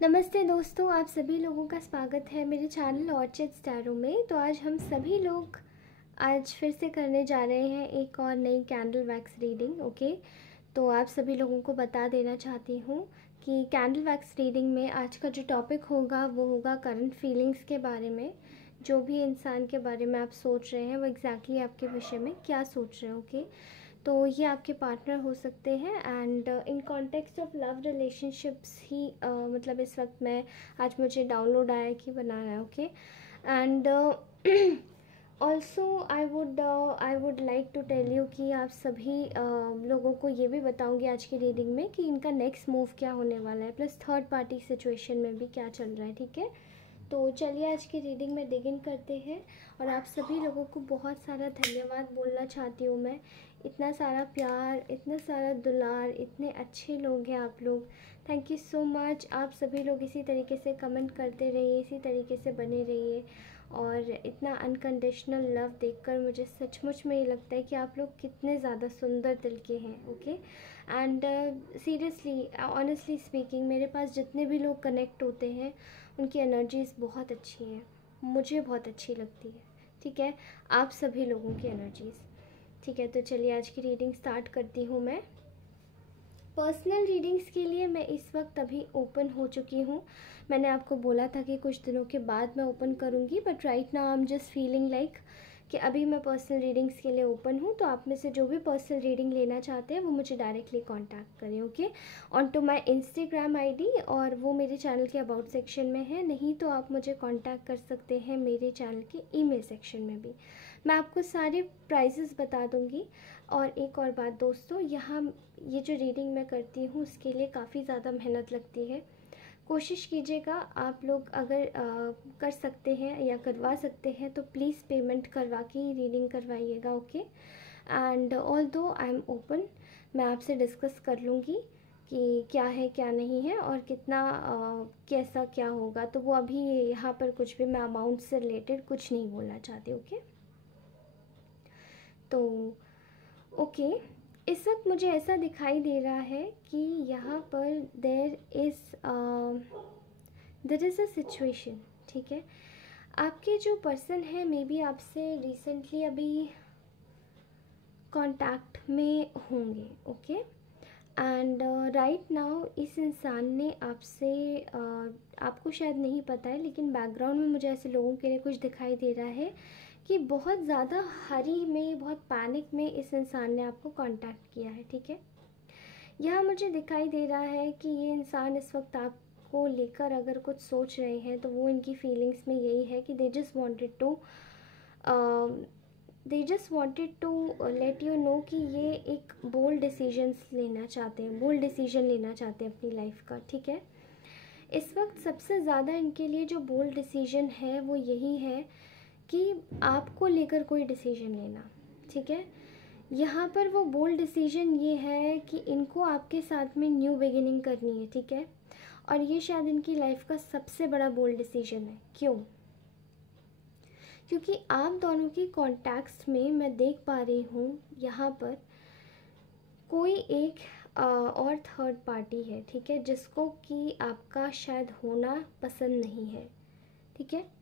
नमस्ते दोस्तों, आप सभी लोगों का स्वागत है मेरे चैनल ऑर्चिड स्टैरो में। तो आज हम सभी लोग आज फिर से करने जा रहे हैं एक और नई कैंडल वैक्स रीडिंग। ओके, तो आप सभी लोगों को बता देना चाहती हूँ कि कैंडल वैक्स रीडिंग में आज का जो टॉपिक होगा वो होगा करंट फीलिंग्स के बारे में। जो भी इंसान के बारे में आप सोच रहे हैं वो एग्जैक्टली आपके विषय में क्या सोच रहे हैं। ओके, तो ये आपके पार्टनर हो सकते हैं and in context of love relationships ही मतलब इस वक्त मैं आज मुझे डाउनलोड आया कि बनाना है। Okay, and also I would like to tell you कि आप सभी लोगों को ये भी बताऊंगी आज की रीडिंग में कि इनका नेक्स्ट मूव क्या होने वाला है, प्लस थर्ड पार्टी सिचुएशन में भी क्या चल रहा है। ठीक है, तो चलिए आज की रीडिंग में डिगिन करते हैं। और आप सभी लोगों को बहुत सारा धन्यवाद बोलना चाहती हूँ मैं। इतना सारा प्यार, इतना सारा दुलार, इतने अच्छे लोग हैं आप लोग। Thank you so much. आप सभी लोग इसी तरीके से कमेंट करते रहिए, इसी तरीके से बने रहिए। और इतना अनकंडीशनल लव देखकर मुझे सचमुच में ये लगता है कि आप लोग कितने ज़्यादा सुंदर दिल के हैं। Okay, and seriously honestly speaking मेरे पास जितने भी लोग कनेक्ट होते हैं उनकी एनर्जीज़ बहुत अच्छी हैं, मुझे बहुत अच्छी लगती है। ठीक है, आप सभी लोगों की एनर्जीज़। ठीक है, तो चलिए आज की रीडिंग स्टार्ट करती हूँ मैं। पर्सनल रीडिंग्स के लिए मैं इस वक्त अभी ओपन हो चुकी हूँ। मैंने आपको बोला था कि कुछ दिनों के बाद मैं ओपन करूँगी, but right now I am just feeling like कि अभी मैं पर्सनल रीडिंग्स के लिए ओपन हूँ। तो आप में से जो भी पर्सनल रीडिंग लेना चाहते हैं वो मुझे डायरेक्टली कांटेक्ट करें। Okay, on to my Instagram ID, और वो मेरे चैनल के अबाउट सेक्शन में है। नहीं तो आप मुझे कांटेक्ट कर सकते हैं मेरे चैनल के ईमेल सेक्शन में भी। मैं आपको सारे प्राइसेस बता दूंगी। और एक और बात दोस्तों, यहाँ ये जो रीडिंग मैं करती हूँ उसके लिए काफ़ी ज़्यादा मेहनत लगती है। कोशिश कीजिएगा आप लोग अगर कर सकते हैं या करवा सकते हैं तो प्लीज़ पेमेंट करवा के ही रीडिंग करवाइएगा। ओके, एंड ऑल दो आई एम ओपन, मैं आपसे डिस्कस कर लूँगी कि क्या है क्या नहीं है और कितना कैसा क्या होगा। तो वो अभी यहाँ पर कुछ भी मैं अमाउंट से रिलेटेड कुछ नहीं बोलना चाहती। ओके, तो ओके, इस वक्त मुझे ऐसा दिखाई दे रहा है कि यहाँ पर देर इज़ अ सिचुएशन। ठीक है, आपके जो पर्सन है मे बी आपसे रिसेंटली अभी कांटेक्ट में होंगे। ओके, एंड राइट नाउ इस इंसान ने आपसे आपको शायद नहीं पता है लेकिन बैकग्राउंड में मुझे ऐसे लोगों के लिए कुछ दिखाई दे रहा है कि बहुत ज़्यादा हरी में, बहुत पैनिक में इस इंसान ने आपको कांटेक्ट किया है। ठीक है, यहाँ मुझे दिखाई दे रहा है कि ये इंसान इस वक्त आपको लेकर अगर कुछ सोच रहे हैं तो वो इनकी फीलिंग्स में यही है कि they just wanted to let you know कि ये एक बोल्ड डिसीजंस लेना चाहते हैं, बोल्ड डिसीजन लेना चाहते हैं अपनी लाइफ का। ठीक है, इस वक्त सबसे ज़्यादा इनके लिए जो बोल्ड डिसीजन है वो यही है कि आपको लेकर कोई डिसीजन लेना। ठीक है, यहाँ पर वो बोल्ड डिसीजन ये है कि इनको आपके साथ में न्यू बिगिनिंग करनी है। ठीक है, और ये शायद इनकी लाइफ का सबसे बड़ा बोल्ड डिसीजन है। क्यों? क्योंकि आप दोनों की कॉन्टैक्ट्स में मैं देख पा रही हूँ यहाँ पर कोई एक और थर्ड पार्टी है। ठीक है, जिसको कि आपका शायद होना पसंद नहीं है। ठीक है,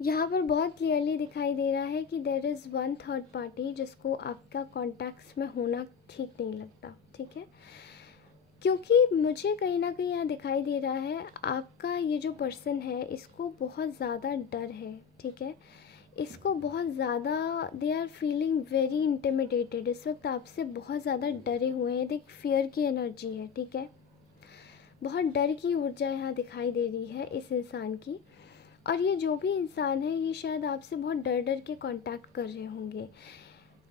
यहाँ पर बहुत क्लियरली दिखाई दे रहा है कि there is one third party जिसको आपका कॉन्टैक्ट्स में होना ठीक नहीं लगता। ठीक है, क्योंकि मुझे कहीं ना कहीं यहाँ दिखाई दे रहा है आपका ये जो पर्सन है इसको बहुत ज़्यादा डर है। ठीक है, इसको बहुत ज़्यादा they are feeling very intimidated, इस वक्त आपसे बहुत ज़्यादा डरे हुए हैं। एक फियर की एनर्जी है। ठीक है, बहुत डर की ऊर्जा यहाँ दिखाई दे रही है इस इंसान की। और ये जो भी इंसान है ये शायद आपसे बहुत डर डर के कांटेक्ट कर रहे होंगे।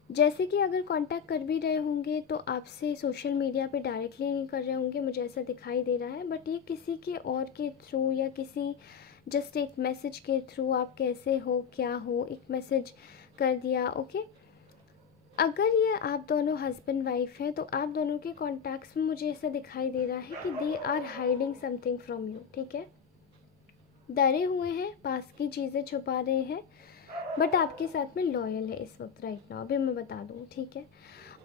जैसे कि अगर कांटेक्ट कर भी रहे होंगे तो आपसे सोशल मीडिया पे डायरेक्टली नहीं कर रहे होंगे, मुझे ऐसा दिखाई दे रहा है। बट ये किसी के और के थ्रू या किसी जस्ट एक मैसेज के थ्रू, आप कैसे हो, क्या हो, एक मैसेज कर दिया। ओके, अगर ये आप दोनों हस्बैंड वाइफ हैं तो आप दोनों के कॉन्टैक्ट्स में मुझे ऐसा दिखाई दे रहा है कि they are hiding something from you. ठीक है, डरे हुए हैं, पास की चीज़ें छुपा रहे हैं, बट आपके साथ में लॉयल है इस वक्त राइट नाउ, अभी मैं बता दूँ। ठीक है,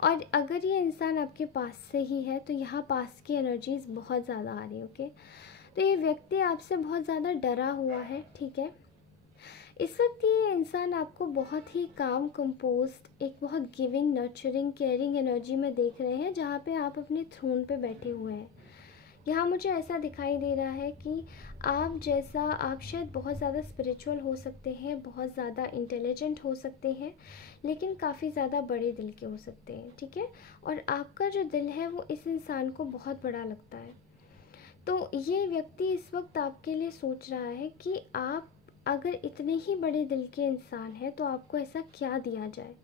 और अगर ये इंसान आपके पास से ही है तो यहाँ पास की एनर्जीज बहुत ज़्यादा आ रही है। ओके, तो ये व्यक्ति आपसे बहुत ज़्यादा डरा हुआ है, ठीक है। इस वक्त ये इंसान आपको बहुत ही काम कंपोज्ड, एक बहुत गिविंग, नर्चरिंग, केयरिंग एनर्जी में देख रहे हैं, जहाँ पे आप अपने थ्रोन पे बैठे हुए हैं। यहाँ मुझे ऐसा दिखाई दे रहा है कि आप शायद बहुत ज़्यादा स्पिरिचुअल हो सकते हैं, बहुत ज़्यादा इंटेलिजेंट हो सकते हैं, लेकिन काफ़ी ज़्यादा बड़े दिल के हो सकते हैं, ठीक है। और आपका जो दिल है वो इस इंसान को बहुत बड़ा लगता है। तो ये व्यक्ति इस वक्त आपके लिए सोच रहा है कि आप अगर इतने ही बड़े दिल के इंसान हैं तो आपको ऐसा क्या दिया जाए,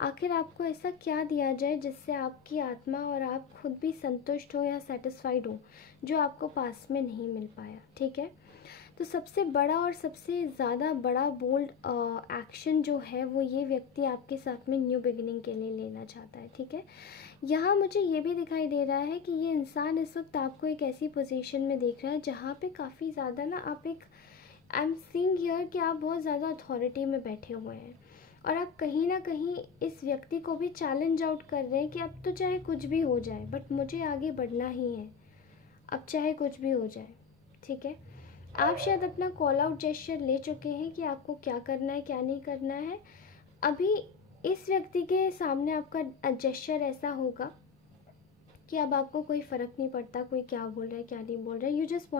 आखिर आपको ऐसा क्या दिया जाए जिससे आपकी आत्मा और आप खुद भी संतुष्ट हो या सेटिस्फाइड हो, जो आपको पास में नहीं मिल पाया, ठीक है। तो सबसे बड़ा और सबसे ज़्यादा बड़ा बोल्ड एक्शन जो है वो ये व्यक्ति आपके साथ में न्यू बिगिनिंग के लिए लेना चाहता है, ठीक है। यहाँ मुझे ये भी दिखाई दे रहा है कि ये इंसान इस वक्त आपको एक ऐसी पोजीशन में देख रहा है जहाँ पे काफ़ी ज़्यादा ना आप एक, आई एम सीइंग हियर कि आप बहुत ज़्यादा अथॉरिटी में बैठे हुए हैं और आप कहीं ना कहीं इस व्यक्ति को भी चैलेंज आउट कर रहे हैं कि अब तो चाहे कुछ भी हो जाए बट मुझे आगे बढ़ना ही है, अब चाहे कुछ भी हो जाए, ठीक है। आप शायद अपना कॉल आउट जेस्चर ले चुके हैं कि आपको क्या करना है क्या नहीं करना है। अभी इस व्यक्ति के सामने आपका जेस्चर ऐसा होगा कि अब आपको कोई फ़र्क नहीं पड़ता कोई क्या बोल रहा है क्या नहीं बोल रहा है। You just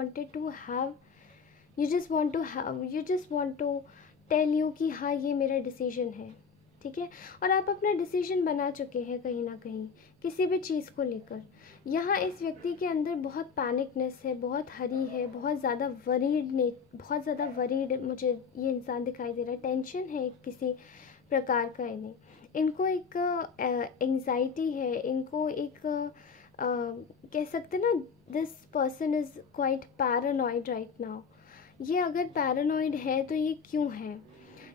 want to tell you कि हाँ ये मेरा डिसीजन है, ठीक है। और आप अपना डिसीजन बना चुके हैं कहीं ना कहीं किसी भी चीज़ को लेकर। यहाँ इस व्यक्ति के अंदर बहुत पैनिकनेस है, बहुत हरी है, बहुत ज़्यादा वरीड मुझे ये इंसान दिखाई दे रहा है। टेंशन है किसी प्रकार का इनको एक एंग्जाइटी है, इनको एक कह सकते ना, this person is quite paranoid right now. ये अगर पैरानॉइड है तो ये क्यों है,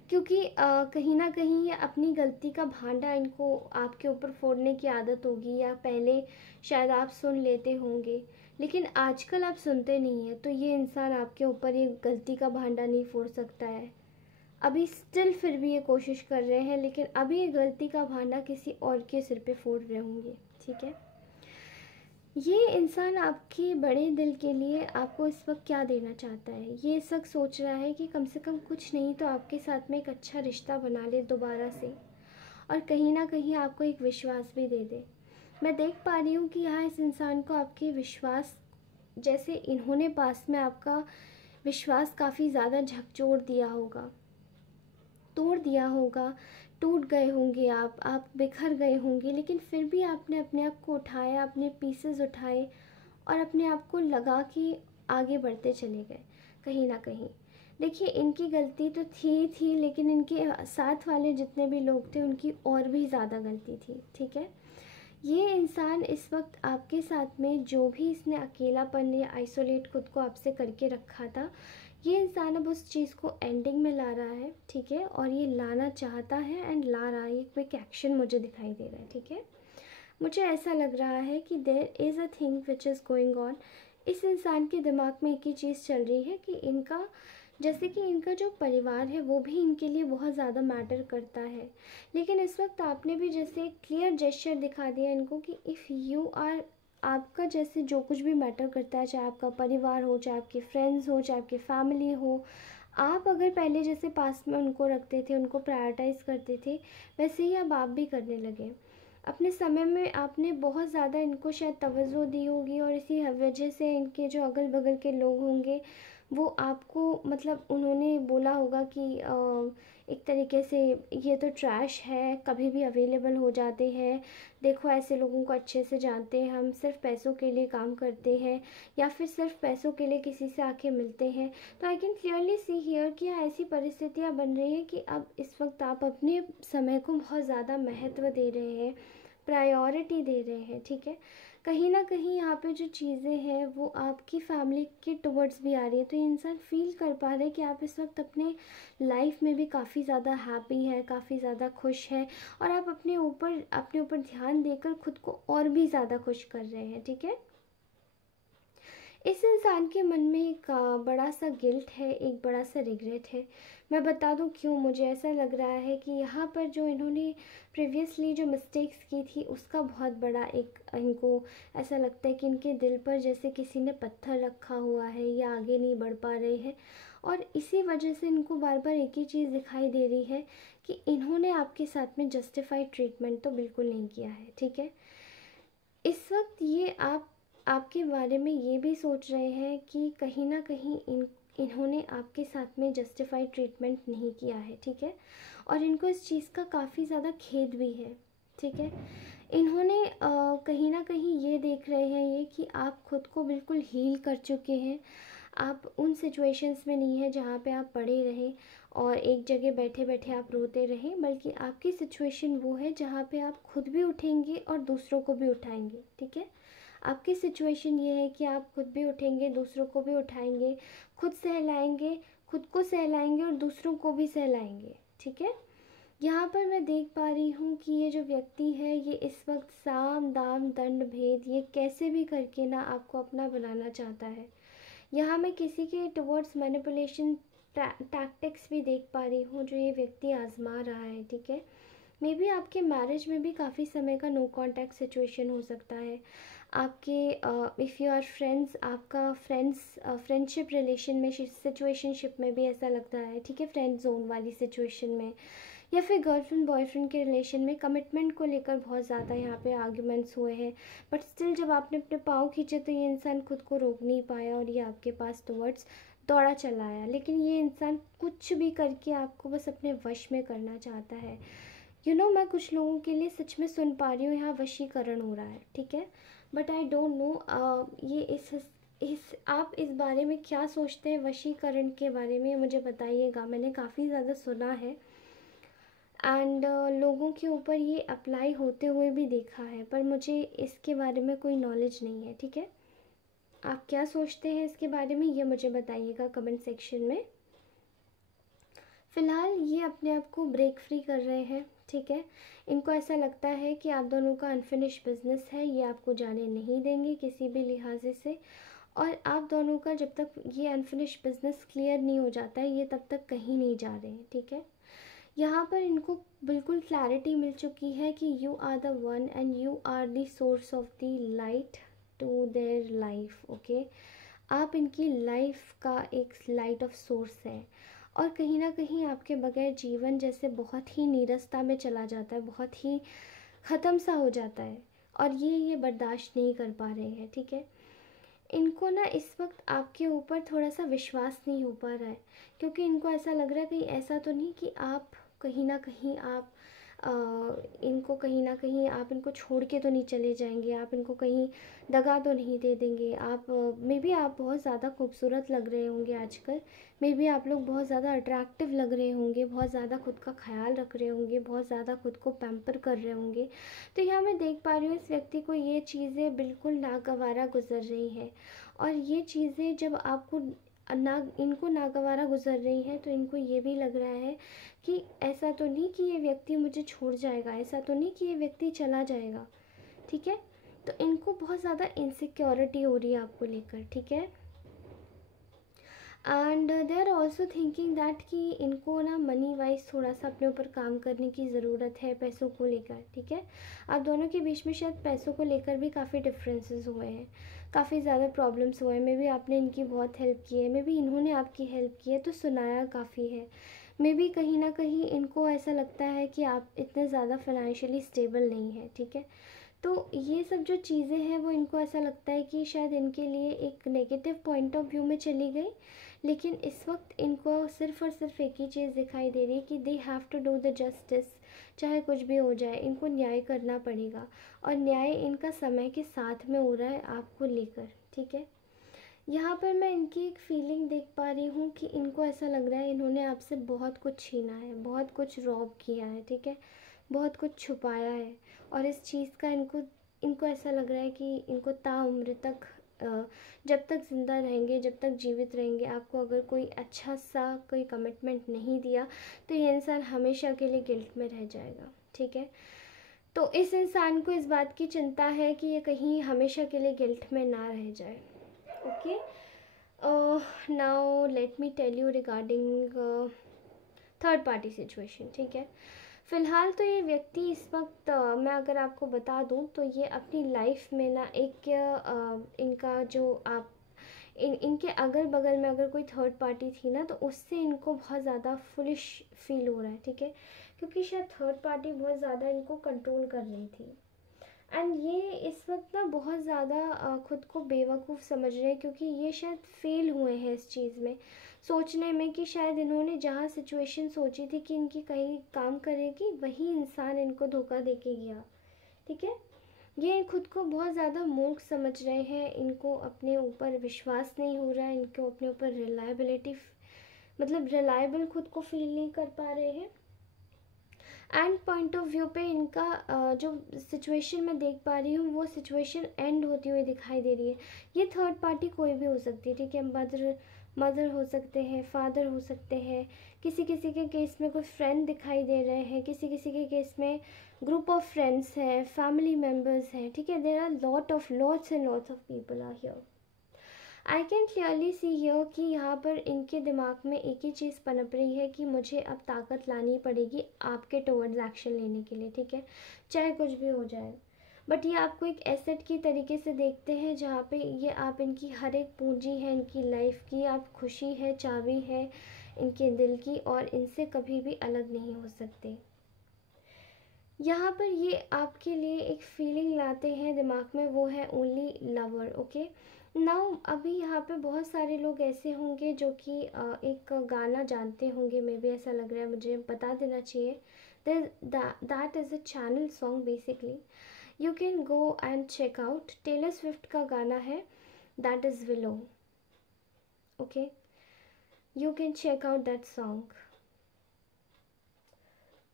क्योंकि कहीं ना कहीं ये अपनी गलती का भांडा इनको आपके ऊपर फोड़ने की आदत होगी, या पहले शायद आप सुन लेते होंगे लेकिन आजकल आप सुनते नहीं हैं। तो ये इंसान आपके ऊपर ये गलती का भांडा नहीं फोड़ सकता है अभी, स्टिल फिर भी ये कोशिश कर रहे हैं, लेकिन अभी ये गलती का भांडा किसी और के सिर पे फोड़ रहे होंगे, ठीक है। ये इंसान आपके बड़े दिल के लिए आपको इस वक्त क्या देना चाहता है, ये इस वक्त सोच रहा है कि कम से कम कुछ नहीं तो आपके साथ में एक अच्छा रिश्ता बना ले दोबारा से, और कहीं ना कहीं आपको एक विश्वास भी दे दे। मैं देख पा रही हूँ कि यहाँ इस इंसान को आपके विश्वास, जैसे इन्होंने पास में आपका विश्वास काफ़ी ज़्यादा झकझोर दिया होगा, तोड़ दिया होगा, टूट गए होंगे आप बिखर गए होंगे, लेकिन फिर भी आपने अपने आप को उठाया, अपने पीसेस उठाए और अपने आप को लगा कि आगे बढ़ते चले गए कहीं ना कहीं। देखिए इनकी गलती तो थी लेकिन इनके साथ वाले जितने भी लोग थे उनकी और भी ज़्यादा गलती थी, ठीक है। ये इंसान इस वक्त आपके साथ में जो भी इसने अकेलापन या आइसोलेट खुद को आपसे करके रखा था, ये इंसान अब उस चीज़ को एंडिंग में ला रहा है, ठीक है। और ये लाना चाहता है एंड ला रहा है, ये क्विक एक्शन मुझे दिखाई दे रहा है, ठीक है। मुझे ऐसा लग रहा है कि there is a thing which is going on. इस इंसान के दिमाग में एक ही चीज़ चल रही है कि इनका जो परिवार है वो भी इनके लिए बहुत ज़्यादा मैटर करता है। लेकिन इस वक्त आपने भी जैसे एक क्लियर जेस्चर दिखा दिया इनको कि इफ़ यू आर, आपका जैसे जो कुछ भी मैटर करता है, चाहे आपका परिवार हो, चाहे आपके फ्रेंड्स हो, चाहे आपकी फैमिली हो, आप अगर पहले जैसे पास में उनको रखते थे, उनको प्रायोरिटाइज़ करते थे, वैसे ही अब आप भी करने लगे। अपने समय में आपने बहुत ज़्यादा इनको शायद तवज्जो दी होगी और इसी वजह से इनके जो अगल बगल के लोग होंगे वो आपको, मतलब उन्होंने बोला होगा कि एक तरीके से ये तो ट्रैश है, कभी भी अवेलेबल हो जाते हैं, देखो ऐसे लोगों को अच्छे से जानते हैं हम, सिर्फ पैसों के लिए काम करते हैं या फिर सिर्फ पैसों के लिए किसी से आके मिलते हैं। तो आई कैन क्लियरली सी हियर कि ऐसी परिस्थितियाँ बन रही हैं कि अब इस वक्त आप अपने समय को बहुत ज़्यादा महत्व दे रहे हैं, प्रायोरिटी दे रहे हैं, ठीक है। कहीं ना कहीं यहाँ पे जो चीज़ें हैं वो आपकी फैमिली के टुवर्ड्स भी आ रही है। तो ये इंसान फील कर पा रहे हैं कि आप इस वक्त अपने लाइफ में भी काफ़ी ज़्यादा हैप्पी है, काफ़ी ज़्यादा खुश है, और आप अपने ऊपर ध्यान देकर खुद को और भी ज़्यादा खुश कर रहे हैं, ठीक है। इस इंसान के मन में एक बड़ा सा गिल्ट है, एक बड़ा सा रिग्रेट है। मैं बता दूं क्यों मुझे ऐसा लग रहा है कि यहाँ पर जो इन्होंने प्रीवियसली जो मिस्टेक्स की थी उसका बहुत बड़ा एक इनको ऐसा लगता है कि इनके दिल पर जैसे किसी ने पत्थर रखा हुआ है, ये आगे नहीं बढ़ पा रहे हैं। और इसी वजह से इनको बार बार एक ही चीज़ दिखाई दे रही है कि इन्होंने आपके साथ में जस्टिफाइड ट्रीटमेंट तो बिल्कुल नहीं किया है, ठीक है। इस वक्त ये आपके बारे में ये भी सोच रहे हैं कि कहीं ना कहीं इन्होंने आपके साथ में जस्टिफाइड ट्रीटमेंट नहीं किया है, ठीक है। और इनको इस चीज़ का काफ़ी ज़्यादा खेद भी है, ठीक है। इन्होंने कहीं ना कहीं ये देख रहे हैं ये कि आप खुद को बिल्कुल हील कर चुके हैं। आप उन सिचुएशंस में नहीं है जहाँ पे आप पड़े रहें और एक जगह बैठे बैठे आप रोते रहें, बल्कि आपकी सिचुएशन वो है जहाँ पे आप खुद भी उठेंगे और दूसरों को भी उठाएंगे, ठीक है। आपकी सिचुएशन ये है कि आप खुद भी उठेंगे, दूसरों को भी उठाएंगे, खुद सहलाएंगे, खुद को सहलाएंगे और दूसरों को भी सहलाएंगे, ठीक है। यहाँ पर मैं देख पा रही हूँ कि ये जो व्यक्ति है ये इस वक्त साम दाम दंड भेद ये कैसे भी करके ना आपको अपना बनाना चाहता है। यहाँ मैं किसी के टुवर्ड्स मैनिपुलेशन टैक्टिक्स भी देख पा रही हूँ जो ये व्यक्ति आजमा रहा है, ठीक है। मे बी आपके मैरिज में भी काफ़ी समय का नो कांटेक्ट सिचुएशन हो सकता है। आपके इफ़ यू आर फ्रेंड्स, आपका फ्रेंडशिप रिलेशन में सिचुएशनशिप में भी ऐसा लगता है, ठीक है, फ्रेंड जोन वाली सिचुएशन में, या फिर गर्लफ्रेंड बॉयफ्रेंड के रिलेशन में कमिटमेंट को लेकर बहुत ज़्यादा यहाँ पे आर्ग्यूमेंट्स हुए हैं। बट स्टिल जब आपने अपने पाँव खींचे तो ये इंसान खुद को रोक नहीं पाया और ये आपके पास टुवर्ड्स दौड़ा चला आया। लेकिन ये इंसान कुछ भी करके आपको बस अपने वश में करना चाहता है। मैं कुछ लोगों के लिए सच में सुन पा रही हूँ यहाँ वशीकरण हो रहा है, ठीक है। बट आई डोंट नो ये इस आप इस बारे में क्या सोचते हैं वशीकरण के बारे में, मुझे बताइएगा। मैंने काफ़ी ज़्यादा सुना है एंड लोगों के ऊपर ये अप्लाई होते हुए भी देखा है, पर मुझे इसके बारे में कोई नॉलेज नहीं है, ठीक है। आप क्या सोचते हैं इसके बारे में ये मुझे बताइएगा कमेंट सेक्शन में। फ़िलहाल ये अपने आप को ब्रेक फ्री कर रहे हैं, ठीक है। इनको ऐसा लगता है कि आप दोनों का अनफिनिश बिजनेस है, ये आपको जाने नहीं देंगे किसी भी लिहाजे से। और आप दोनों का जब तक ये अनफिनिश बिजनेस क्लियर नहीं हो जाता है ये तब तक कहीं नहीं जा रहे हैं, ठीक है। यहाँ पर इनको बिल्कुल क्लैरिटी मिल चुकी है कि you are the one and you are the source of the light to their life, okay. आप इनकी लाइफ का एक लाइट ऑफ सोर्स है और कहीं ना कहीं आपके बगैर जीवन जैसे बहुत ही नीरसता में चला जाता है, बहुत ही ख़त्म सा हो जाता है और ये बर्दाश्त नहीं कर पा रहे हैं, ठीक है। इनको ना इस वक्त आपके ऊपर थोड़ा सा विश्वास नहीं हो पा रहा है, क्योंकि इनको ऐसा लग रहा है कहीं ऐसा तो नहीं कि आप कहीं ना कहीं आप इनको कहीं ना कहीं आप इनको छोड़ के तो नहीं चले जाएंगे, आप इनको कहीं दगा तो नहीं दे देंगे। आप मे बी आप बहुत ज़्यादा खूबसूरत लग रहे होंगे आजकल, मे बी आप लोग बहुत ज़्यादा अट्रैक्टिव लग रहे होंगे, बहुत ज़्यादा खुद का ख्याल रख रहे होंगे, बहुत ज़्यादा खुद को पैम्पर कर रहे होंगे। तो यहाँ मैं देख पा रही हूँ इस व्यक्ति को ये चीज़ें बिल्कुल नागवारा गुजर रही हैं और ये चीज़ें जब आपको इनको नागवारा गुजर रही है तो इनको ये भी लग रहा है कि ऐसा तो नहीं कि ये व्यक्ति मुझे छोड़ जाएगा, ऐसा तो नहीं कि ये व्यक्ति चला जाएगा, ठीक है। तो इनको बहुत ज़्यादा इनसिक्योरिटी हो रही है आपको लेकर, ठीक है। And they are also thinking that कि इनको ना मनी वाइज थोड़ा सा अपने ऊपर काम करने की ज़रूरत है पैसों को लेकर, ठीक है। आप दोनों के बीच में शायद पैसों को लेकर भी काफ़ी डिफरेंसेस हुए हैं, काफ़ी ज़्यादा प्रॉब्लम्स हुए हैं। मे बी आपने इनकी बहुत हेल्प की है, मे बी इन्होंने आपकी हेल्प की है, तो सुनाया काफ़ी है। मे बी कहीं ना कहीं इनको ऐसा लगता है कि आप इतने ज़्यादा फाइनेंशियली स्टेबल नहीं है, ठीक है। तो ये सब जो चीज़ें हैं वो इनको ऐसा लगता है कि शायद इनके लिए एक नेगेटिव पॉइंट ऑफ व्यू में चली गई, लेकिन इस वक्त इनको सिर्फ़ और सिर्फ एक ही चीज़ दिखाई दे रही है कि they have to do the justice. चाहे कुछ भी हो जाए इनको न्याय करना पड़ेगा और न्याय इनका समय के साथ में हो रहा है आपको लेकर, ठीक है। यहाँ पर मैं इनकी एक फीलिंग देख पा रही हूँ कि इनको ऐसा लग रहा है इन्होंने आपसे बहुत कुछ छीना है, बहुत कुछ रॉब किया है, ठीक है, बहुत कुछ छुपाया है। और इस चीज़ का इनको ऐसा लग रहा है कि इनको ताउम्र तक जब तक ज़िंदा रहेंगे, जब तक जीवित रहेंगे, आपको अगर कोई अच्छा सा कोई कमिटमेंट नहीं दिया तो ये इंसान हमेशा के लिए गिल्ट में रह जाएगा, ठीक है। तो इस इंसान को इस बात की चिंता है कि ये कहीं हमेशा के लिए गिल्ट में ना रह जाए। Okay, now let me tell you regarding third party situation, ठीक है। फ़िलहाल तो ये व्यक्ति इस वक्त मैं अगर आपको बता दूं तो ये अपनी लाइफ में ना एक इनका जो आप इनके अगल बगल में अगर कोई थर्ड पार्टी थी ना तो उससे इनको बहुत ज़्यादा फुलिश फील हो रहा है, ठीक है, क्योंकि शायद थर्ड पार्टी बहुत ज़्यादा इनको कंट्रोल कर रही थी। एंड ये इस वक्त ना बहुत ज़्यादा खुद को बेवकूफ़ समझ रहे हैं, क्योंकि ये शायद फेल हुए हैं इस चीज़ में, सोचने में कि शायद इन्होंने जहाँ सिचुएशन सोची थी कि इनकी कहीं काम करेगी वही इंसान इनको धोखा दे के गया, ठीक है। ये खुद को बहुत ज़्यादा मूर्ख समझ रहे हैं, इनको अपने ऊपर विश्वास नहीं हो रहा है, इनको अपने ऊपर रिलायबिलिटी मतलब रिलायबल खुद को फील नहीं कर पा रहे हैं। एंड पॉइंट ऑफ व्यू पे इनका जो सिचुएशन मैं देख पा रही हूँ वो सिचुएशन एंड होती हुई दिखाई दे रही है। ये थर्ड पार्टी कोई भी हो सकती है, ठीक है, मदर हो सकते हैं, फादर हो सकते हैं, किसी किसी के केस में कोई फ्रेंड दिखाई दे रहे हैं, किसी किसी के केस में ग्रुप ऑफ फ्रेंड्स है, फैमिली मेम्बर्स हैं, ठीक है। There are lots and lots of people are here. I can clearly see here कि यहाँ पर इनके दिमाग में एक ही चीज़ पनप रही है कि मुझे अब ताकत लानी पड़ेगी आपके टुवर्ड्स एक्शन लेने के लिए, ठीक है, चाहे कुछ भी हो जाए। बट ये आपको एक एसेट की तरीके से देखते हैं, जहाँ पे ये आप इनकी हर एक पूंजी है, इनकी लाइफ की आप खुशी है, चाबी है इनके दिल की, और इनसे कभी भी अलग नहीं हो सकते। यहाँ पर ये आपके लिए एक फीलिंग लाते हैं दिमाग में, वो है ओनली लवर, ओके। नाउ अभी यहाँ पे बहुत सारे लोग ऐसे होंगे जो कि एक गाना जानते होंगे, मे बी ऐसा लग रहा है, मुझे बता देना चाहिए। That is a channel song basically, you can go and check out. Taylor Swift का गाना है, that is willow, okay, you can check out that song.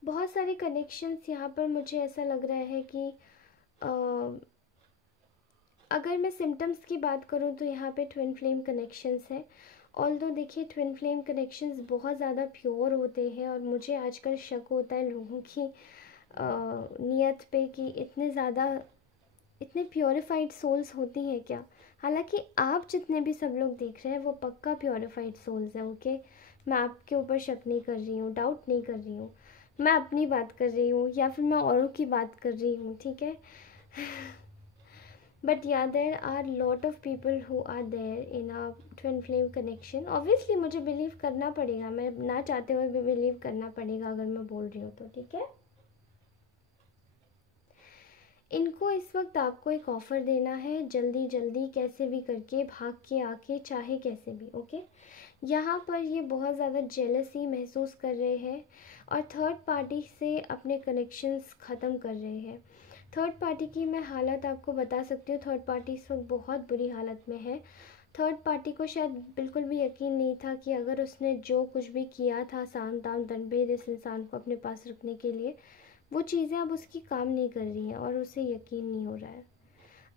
बहुत सारे कनेक्शंस यहाँ पर मुझे ऐसा लग रहा है कि अगर मैं सिम्टम्स की बात करूँ तो यहाँ पे ट्विन फ्लेम कनेक्शंस हैं। ऑल्दो देखिए ट्विन फ्लेम कनेक्शंस बहुत ज़्यादा प्योर होते हैं, और मुझे आजकल शक होता है लोगों की नीयत पे कि इतने प्योरीफाइड सोल्स होती हैं क्या। हालांकि आप जितने भी सब लोग देख रहे हैं वो पक्का प्योरीफाइड सोल्स हैं, ओके। मैं आपके ऊपर शक नहीं कर रही हूँ, डाउट नहीं कर रही हूँ, मैं अपनी बात कर रही हूँ या फिर मैं औरों की बात कर रही हूँ, ठीक है। But yeah there are lot of people who are there in a twin flame connection. Obviously मुझे बिलीव करना पड़ेगा, मैं ना चाहते हुए भी बिलीव करना पड़ेगा अगर मैं बोल रही हूँ तो, ठीक है। इनको इस वक्त आपको एक ऑफ़र देना है, जल्दी जल्दी कैसे भी करके भाग के आके, चाहे कैसे भी, ओके। यहाँ पर ये बहुत ज़्यादा जेलसी महसूस कर रहे हैं और थर्ड पार्टी से अपने कनेक्शंस ख़त्म कर रहे हैं। थर्ड पार्टी की मैं हालत आपको बता सकती हूँ, थर्ड पार्टी इस वक्त बहुत बुरी हालत में है। थर्ड पार्टी को शायद बिल्कुल भी यकीन नहीं था कि अगर उसने जो कुछ भी किया था साम दाम दंडभेद इस इंसान को अपने पास रखने के लिए, वो चीज़ें अब उसकी काम नहीं कर रही हैं और उसे यकीन नहीं हो रहा है।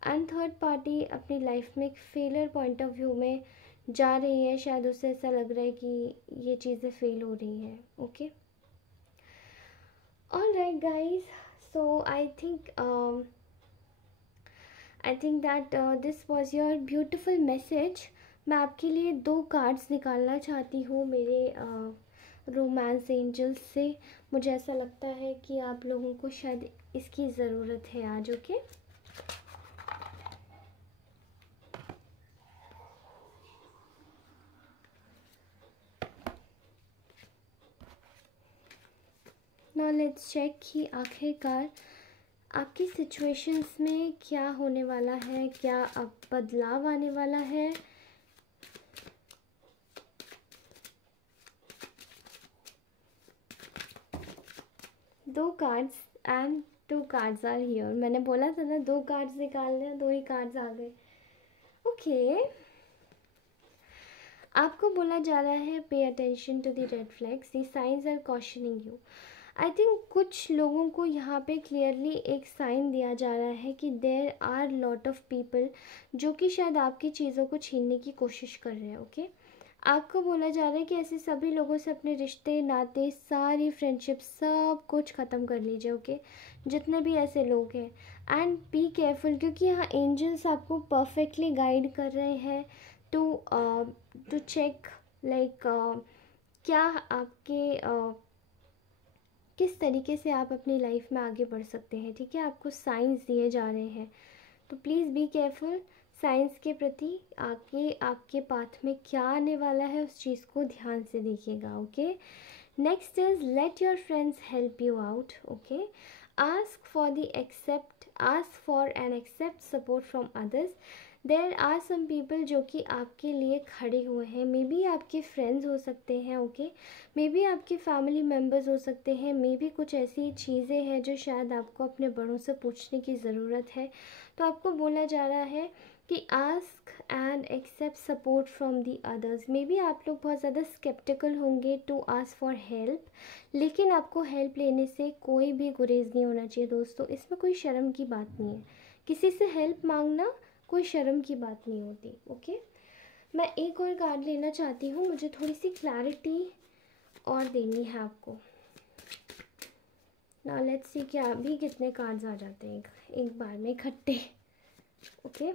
एंड थर्ड पार्टी अपनी लाइफ में एक फेलियर पॉइंट ऑफ व्यू में जा रही है, शायद उसे ऐसा लग रहा है कि ये चीज़ें फेल हो रही हैं, okay. Alright guys, so I think that this was your beautiful message. मैं आपके लिए 2 कार्ड्स निकालना चाहती हूँ मेरे रोमांस एंजल्स से। मुझे ऐसा लगता है कि आप लोगों को शायद इसकी ज़रूरत है आज, ओके। नाउ लेट्स चेक कि आखिरकार आपकी सिचुएशंस में क्या होने वाला है, क्या अब बदलाव आने वाला है। दो cards and 2 cards are here. मैंने बोला था ना 2 कार्ड्स निकालने, 2 ही कार्ड्स आ गए, ओके। आपको बोला जा रहा है pay attention to the red flags, the signs are cautioning you. I think कुछ लोगों को यहाँ पे क्लियरली एक साइन दिया जा रहा है कि there are lot of people जो कि शायद आपकी चीज़ों को छीनने की कोशिश कर रहे हैं, ओके। आपको बोला जा रहा है कि ऐसे सभी लोगों से अपने रिश्ते नाते सारी फ्रेंडशिप सब कुछ ख़त्म कर लीजिए, ओके, जितने भी ऐसे लोग हैं। एंड बी केयरफुल, क्योंकि यहाँ एंजल्स आपको परफेक्टली गाइड कर रहे हैं टू चेक लाइक क्या आपके किस तरीके से आप अपनी लाइफ में आगे बढ़ सकते हैं, ठीक है। आपको साइंस दिए जा रहे हैं, तो प्लीज़ बी केयरफुल। साइंस के प्रति आगे आपके पाथ में क्या आने वाला है उस चीज़ को ध्यान से देखिएगा, okay. Next is let your friends help you out, okay. Ask for and accept support from others. There are some people जो कि आपके लिए खड़े हुए हैं, मे बी आपके फ्रेंड्स हो सकते हैं, ओके, मे बी आपके फैमिली मेम्बर्स हो सकते हैं, मे बी कुछ ऐसी चीज़ें हैं जो शायद आपको अपने बड़ों से पूछने की ज़रूरत है। तो आपको बोला जा रहा है कि ask and accept support from the others. Maybe आप लोग बहुत ज़्यादा स्केप्टिकल होंगे टू आस्क फॉर हेल्प, लेकिन आपको हेल्प लेने से कोई भी गुरेज नहीं होना चाहिए दोस्तों। इसमें कोई शर्म की बात नहीं है, किसी से हेल्प मांगना कोई शर्म की बात नहीं होती, ओके। मैं एक और कार्ड लेना चाहती हूँ, मुझे थोड़ी सी क्लैरिटी और देनी है आपको। नाउ लेट्स सी कि अभी कितने कार्ड्स आ जाते हैं एक बार में इकट्ठे, okay.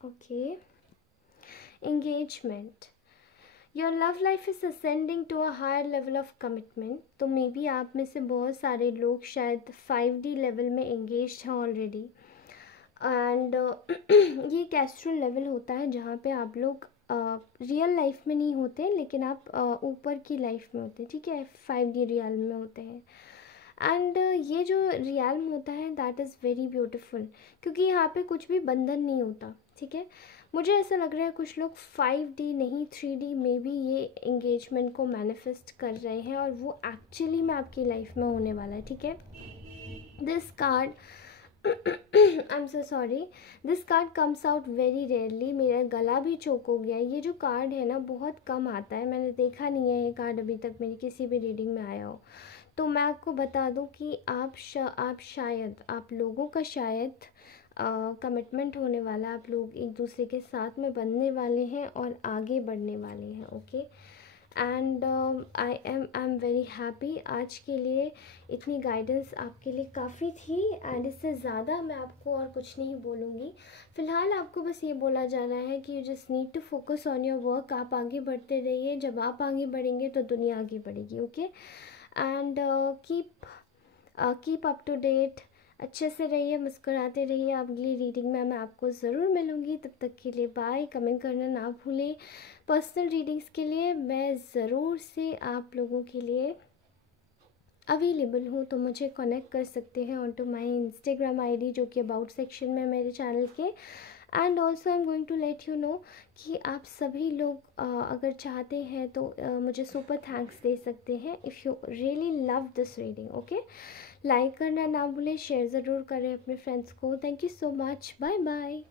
Okay, engagement, your love life is ascending to a higher level of commitment. तो मे बी आप में से बहुत सारे लोग शायद 5D लेवल में एंगेज हैं ऑलरेडी। एंड ये एक एस्ट्रल लेवल होता है जहाँ पे आप लोग रियल लाइफ में नहीं होते, लेकिन आप ऊपर की लाइफ में होते हैं, ठीक है, 5D रियल में होते हैं। एंड ये जो रियल्म होता है दैट इज़ वेरी ब्यूटीफुल, क्योंकि यहाँ पे कुछ भी बंधन नहीं होता, ठीक है। मुझे ऐसा लग रहा है कुछ लोग 5D नहीं 3D में भी ये एंगेजमेंट को मैनिफेस्ट कर रहे हैं, और वो एक्चुअली में आपकी लाइफ में होने वाला है, ठीक है। This card I am so sorry, this card comes out very rarely. मेरा गला भी चोक हो गया। ये जो कार्ड है ना बहुत कम आता है, मैंने देखा नहीं है ये कार्ड अभी तक मेरी किसी भी रीडिंग में आया हो। तो मैं आपको बता दूं कि आप लोगों का शायद कमिटमेंट होने वाला है, आप लोग एक दूसरे के साथ में बनने वाले हैं और आगे बढ़ने वाले हैं, okay. And I am very happy. आज के लिए इतनी गाइडेंस आपके लिए काफ़ी थी, एंड इससे ज़्यादा मैं आपको और कुछ नहीं बोलूँगी। फ़िलहाल आपको बस ये बोला जा रहा है कि you just need to focus on your work. आप आगे बढ़ते रहिए, जब आप आगे बढ़ेंगे तो दुनिया आगे बढ़ेगी, okay. And keep up to date, अच्छे से रहिए, मुस्कुराते रहिए। अगली रीडिंग में मैं आपको ज़रूर मिलूँगी, तब तक के लिए बाय। कमेंट करना ना भूलें। पर्सनल रीडिंग्स के लिए मैं ज़रूर से आप लोगों के लिए अवेलेबल हूँ, तो मुझे कनेक्ट कर सकते हैं on to my Instagram ID जो कि अबाउट सेक्शन में मेरे चैनल के। And also I am going to let you know कि आप सभी लोग अगर चाहते हैं तो मुझे सुपर थैंक्स दे सकते हैं if you really love this reading, okay. Like करना ना भूलें, शेयर ज़रूर करें अपने फ्रेंड्स को। Thank you so much, bye bye.